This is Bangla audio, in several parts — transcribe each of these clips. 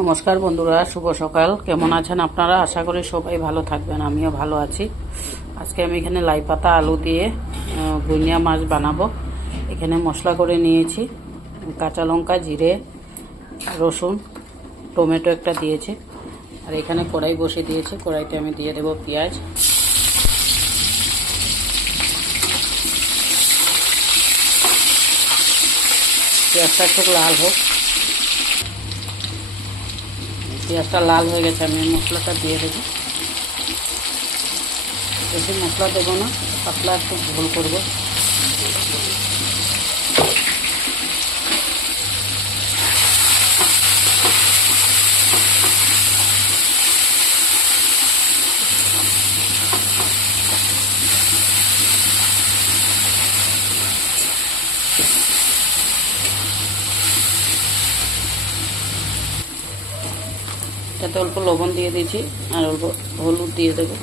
নমস্কার বন্ধুরা, শুভ সকাল। কেমন আছেন আপনারা? আশা করি সবাই ভালো থাকবেন, আমিও ভালো আছি। আজকে আমি এখানে লাই পাতা আলু দিয়ে গুইনিয়া মাছ বানাবো। এখানে মশলা করে নিয়েছি, কাঁচা লঙ্কা, জিরে, রসুন, টমেটো একটা দিয়েছি। আর এখানে কড়াই বসে দিয়েছি, কড়াইতে আমি দিয়ে দেব পেঁয়াজ। পেঁয়াজটা একটু লাল হোক। পেঁয়াজটা লাল হয়ে গেছে, আমি মশলাটা দিয়ে দেবো। বেশি মশলা দেবো না, পাতলা একটু ঝোল করবো। এতে অল্প লবণ দিয়ে দিয়েছি আর অল্প হলুদ দিয়ে দেবো।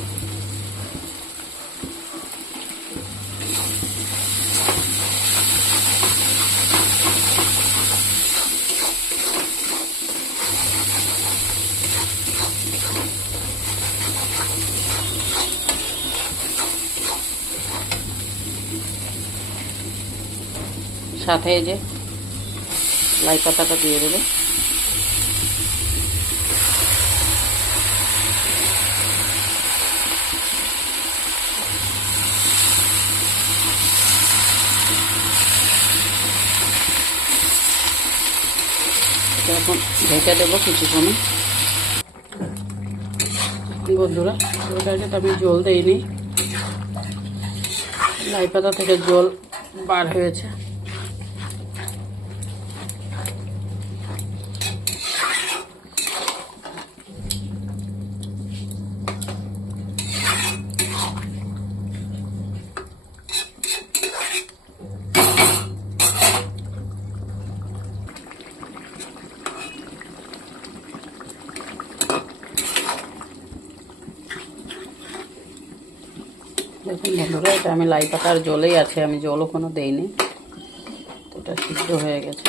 সাথে এই যে লাই পাতাটা দিয়ে দেবো। এখন ঢেকে দেবো কিছু সময়। বন্ধুরা, তরকারিতে আমি জল দিইনি, লাই পাতা থেকে জল বার হয়েছে। দেখুন বন্ধুরা, এটা আমি লাই পাতার জলেই আছে, আমি জলও কোনো দেইনি, তো এটা সিদ্ধ হয়ে গেছে।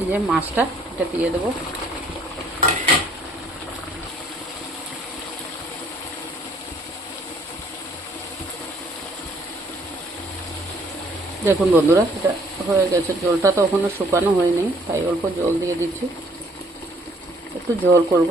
এই যে মাছটা, এটা দিয়ে দেবো। দেখুন বন্ধুরা, এটা হয়ে গেছে। জলটা তো ওখানে শুকানো হয়নি, তাই অল্প জল দিয়ে দিচ্ছি, একটু জল করব।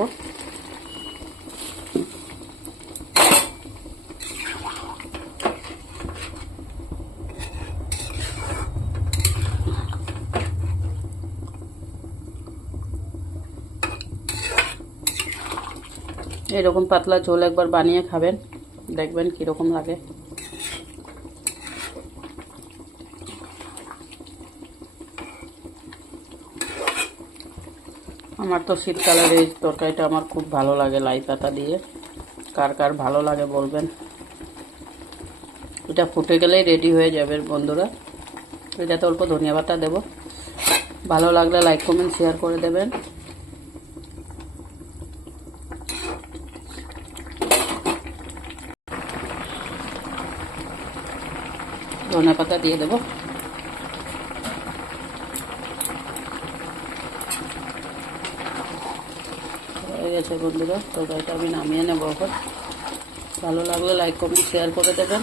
এরকম পাতলা ঝোল একবার বানিয়ে খাবেন, দেখবেন কীরকম লাগে। আমার তো শীতকালের এই তরকারিটা আমার খুব ভালো লাগে, লাই পাতা দিয়ে। কার কার ভালো লাগে বলবেন। এটা ফুটে গেলেই রেডি হয়ে যাবে বন্ধুরা। এটাতে অল্প ধনিয়া পাতা দেবো। ভালো লাগলে লাইক কমেন্ট শেয়ার করে দেবেন। ধনিয়া পাতা দিয়ে দেবো। হয়ে গেছে বন্ধুরা, তরকারিটা আমি নামিয়ে নেবো এখন। ভালো লাগলে লাইক কমেন্ট শেয়ার করে দেবেন।